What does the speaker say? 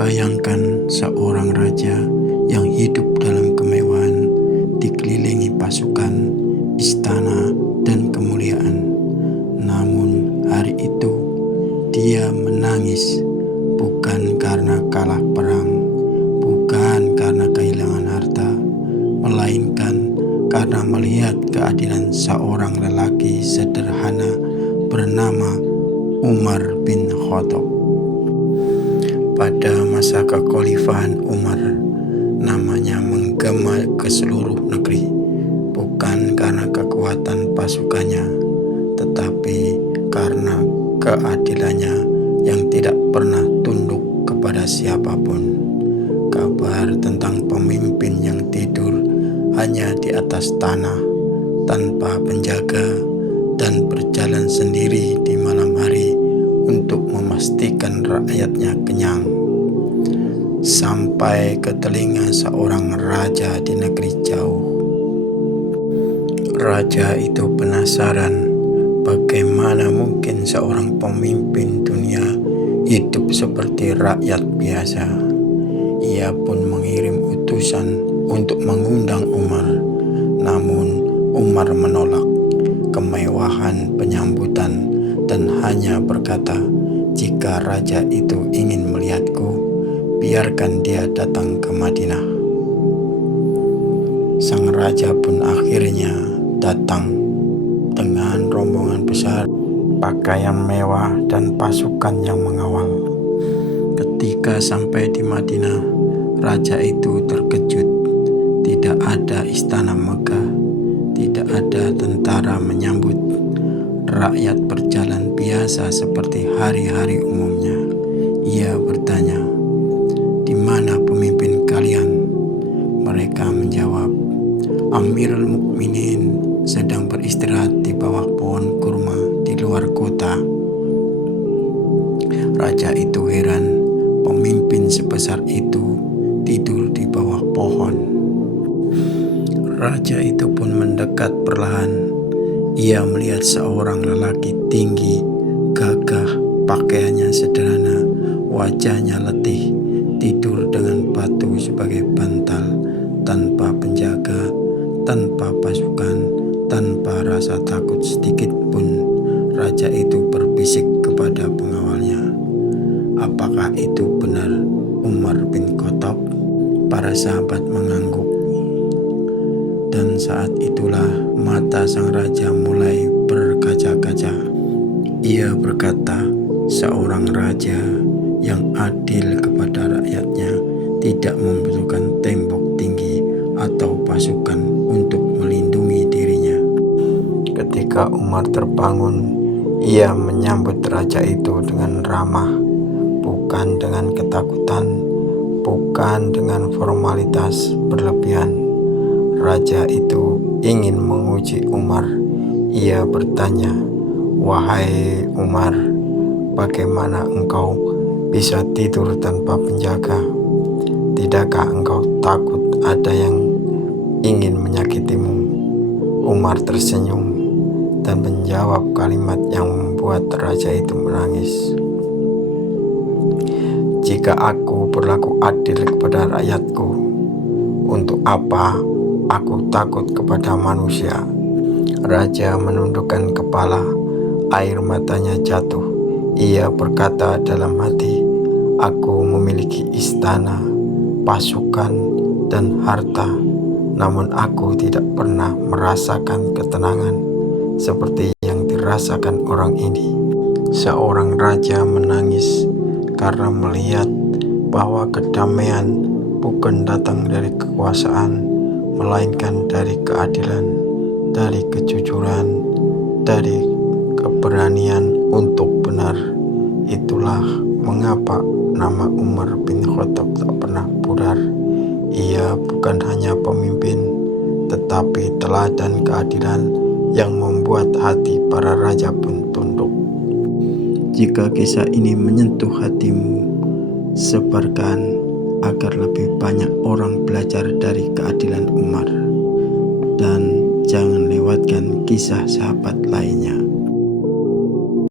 Bayangkan seorang raja yang hidup dalam kemewahan, dikelilingi pasukan, istana, dan kemuliaan. Namun hari itu dia menangis, bukan karena kalah perang, bukan karena kehilangan harta, melainkan karena melihat keadilan seorang lelaki sederhana bernama Umar bin Khattab. Pada masa kekhalifahan Umar, namanya menggema ke seluruh negeri, bukan karena kekuatan pasukannya, tetapi karena keadilannya yang tidak pernah tunduk kepada siapapun. Kabar tentang pemimpin yang tidur hanya di atas tanah, tanpa penjaga, dan berjalan sendiri di malam hari untuk memastikan rakyatnya kenyang, sampai ke telinga seorang raja di negeri jauh. Raja itu penasaran bagaimana mungkin seorang pemimpin dunia hidup seperti rakyat biasa. Ia pun mengirim utusan untuk mengundang Umar, namun Umar menolak kemewahan penyambutan dan hanya berkata, "Jika raja itu ingin melihatku, biarkan dia datang ke Madinah." Sang raja pun akhirnya datang dengan rombongan besar, pakaian mewah, dan pasukan yang mengawal. Ketika sampai di Madinah, raja itu terkejut. Tidak ada istana megah, tidak ada tentara menyambut. Rakyat berjalan biasa seperti hari-hari umumnya. Ia bertanya, "Di mana pemimpin kalian?" Mereka menjawab, "Amirul Mukminin sedang beristirahat di bawah pohon kurma di luar kota." Raja itu heran, pemimpin sebesar itu tidur di bawah pohon. Raja itu pun mendekat perlahan. Ia melihat seorang lelaki tinggi, gagah, pakaiannya sederhana, wajahnya letih, tidur dengan batu sebagai bantal, tanpa penjaga, tanpa pasukan, tanpa rasa takut sedikit pun. Raja itu berbisik kepada pengawalnya, "Apakah itu benar Umar bin Khattab?" Para sahabat mengangguk. Dan saat itulah mata sang raja mulai berkaca-kaca. Ia berkata, seorang raja yang adil kepada rakyatnya tidak membutuhkan tembok tinggi atau pasukan untuk melindungi dirinya. Ketika Umar terbangun, ia menyambut raja itu dengan ramah, bukan dengan ketakutan, bukan dengan formalitas berlebihan. Raja itu ingin menguji Umar. Ia bertanya, "Wahai Umar, bagaimana engkau bisa tidur tanpa penjaga? Tidakkah engkau takut ada yang ingin menyakitimu?" Umar tersenyum dan menjawab kalimat yang membuat raja itu menangis. "Jika aku berlaku adil kepada rakyatku, untuk apa aku takut kepada manusia?" Raja menundukkan kepala, air matanya jatuh. Ia berkata dalam hati, "Aku memiliki istana, pasukan, dan harta, namun aku tidak pernah merasakan ketenangan seperti yang dirasakan orang ini." Seorang raja menangis karena melihat bahwa kedamaian bukan datang dari kekuasaan, melainkan dari keadilan, dari kejujuran, dari keberanian untuk benar. Itulah mengapa nama Umar bin Khattab tak pernah pudar. Ia bukan hanya pemimpin, tetapi teladan keadilan yang membuat hati para raja pun tunduk. Jika kisah ini menyentuh hatimu, sebarkan agar lebih banyak orang belajar dari keadilan Umar. Dan jangan lewatkan kisah sahabat lainnya.